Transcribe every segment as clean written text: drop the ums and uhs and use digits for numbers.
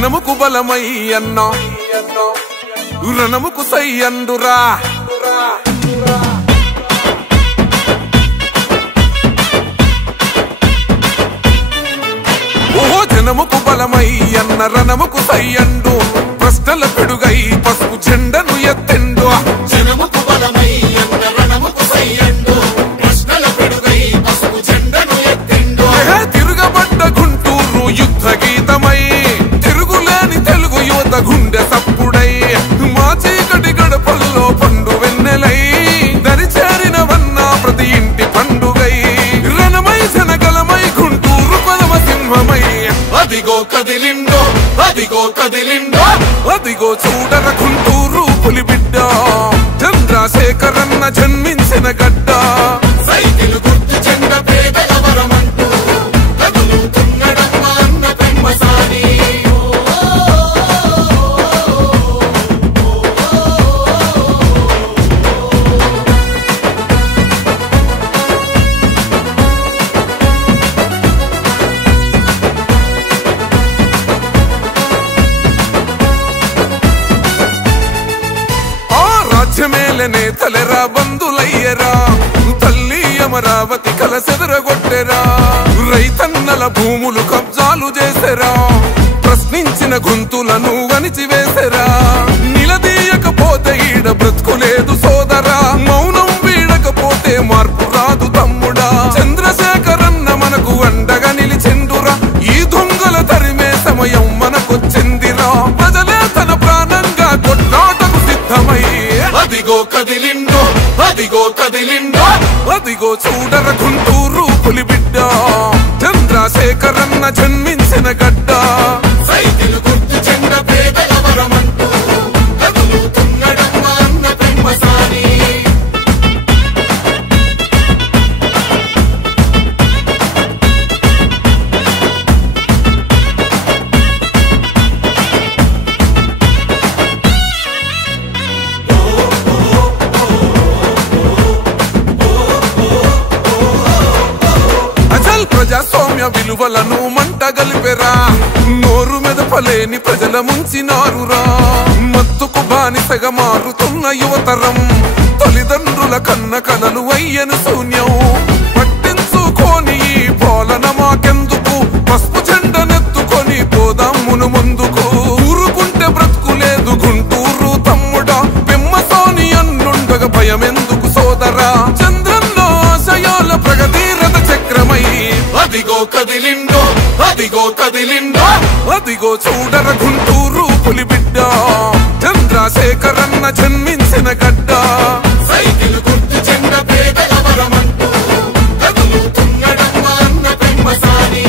జనముకు బలమై అన్నా రణముకు సై అందురా ఓహో జనముకు బలమై అన్న రణముకు సై అండు ప్రశ్నల పెడుగై పసుపు జెండను ఎత్తెండు జనముకు బలమై అన్న రణముకు సై అండు ప్రశ్నల పెడుగై పసుపు జెండను ఎత్తెండు తిరుగబడ్డ గుంటూరు యుద్ధ గీతమై తిరుగులేని తెలుగు యువత గుండె సప్పుడై మా చీకటి గడపల్లో పండు వెన్నెలై దరిచేరినవన్నా ప్రతి ఇంటి పండుగై రణమై జనగలమై గుంటూరు పదమ సింహమై అదిగో కదిలిండో అదిగో కదిలిండో అదిగో చూడర గుంటూరు పులిబిడ్డ చంద్రశేఖరన్న జన్మించిన గడ్డ సైకిల్ గుర్తు చెండ పేదల వరమంటూ కదులుతున్నడమ్మా అన్న పెమ్మసాని రాజ్యమేలనే తలెరా బంధులయ్యరా తల్లి అమరావతి కలసెదరగొట్టెరా రైతన్నల భూములు కబ్జాలు చేసెరా ప్రశ్నించిన గొంతులను వణిచివేసెరా నిలదీయకపోతే ఈడ బ్రతుకులేదు సోదరా మౌనం వీడకపోతే మార్పు రాదు తమ్ముడా చంద్రశేఖరన్న మనకు అండగా నిలిచెండురా ఈ దొంగల తరిమే సమయం మనకొచ్చిందిరా ప్రజలే తన ప్రాణంగా కొట్లాటకు సిద్ధమై అదిగో కదిలిండో అదిగో కదిలిండో అదిగో చూడర గుంటూరు పులిబిడ్డ చంద్రశేఖరన్న జన్మించిన గడ్డ సైకిల్ గుర్తు చెండ పేదల వరమంటూ కదులుతున్నడమ్మా అన్న పెమ్మసాని ప్రజాస్వామ్య విలువలను మంట గలిపెరా నోరు మెదపలేని ప్రజల ముంచినారురా మత్తుకు బానిసగా మారుతున్న యువతరం తల్లిదండ్రుల కన్న కలలు అయ్యను శూన్యం పట్టించుకోని ఈ పాలన మాకెందుకు పసుపు జెండనెత్తుకొని పోదామును ముందుకు ఊరుకుంటే బ్రతుకులేదు గుంటూరు తమ్ముడా పెమ్మసాని అన్నుండగా భయమెందుకు సోదరా చంద్రన్న ఆశయాల ప్రగతి రథ చక్రమై అదిగో కదిలిండో అదిగో కదిలిండో అదిగో చూడర గుంటూరు పులిబిడ్డ చంద్రశేఖరన్న జన్మించిన గడ్డ సైకిల్ గుర్తు చెండ పేదల వరమంటూ కదులుతున్నడమ్మా అన్న పెమ్మసాని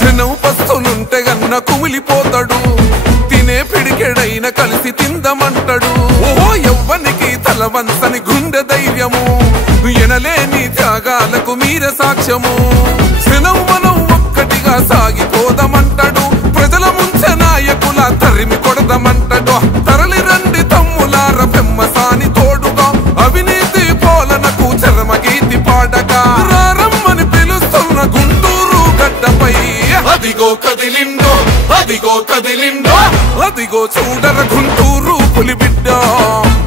జనం పస్తులుంటే గన్న కుమిలిపోతాడు తినే పిడికెడైన కలిసి తిందమంటాడు ఓహో ఎవ్వనికి తల వంచని గుండె ధైర్యము ఎనలేని త్యాగాలకు మీరే సాక్ష్యము జనం మనం ఒక్కటిగా సాగిపోదామంటాడు ప్రజల ముంచె నాయకుల తరిమి కొడదామంటాడు తరలి రండి తమ్ములార పెమ్మసాని తోడుగా అవినీతి పాలనకు చరమగీతి పాడగా రారమ్మని పిలుస్తున్న గుంటూరు గడ్డపై అదిగో కదిలిండో అదిగో కదిలిండో అదిగో చూడర గుంటూరు పులిబిడ్డ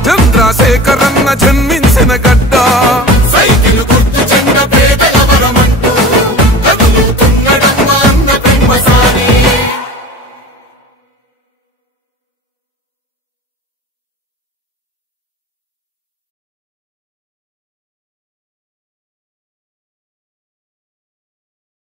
చంద్రశేఖరన్న జన్మ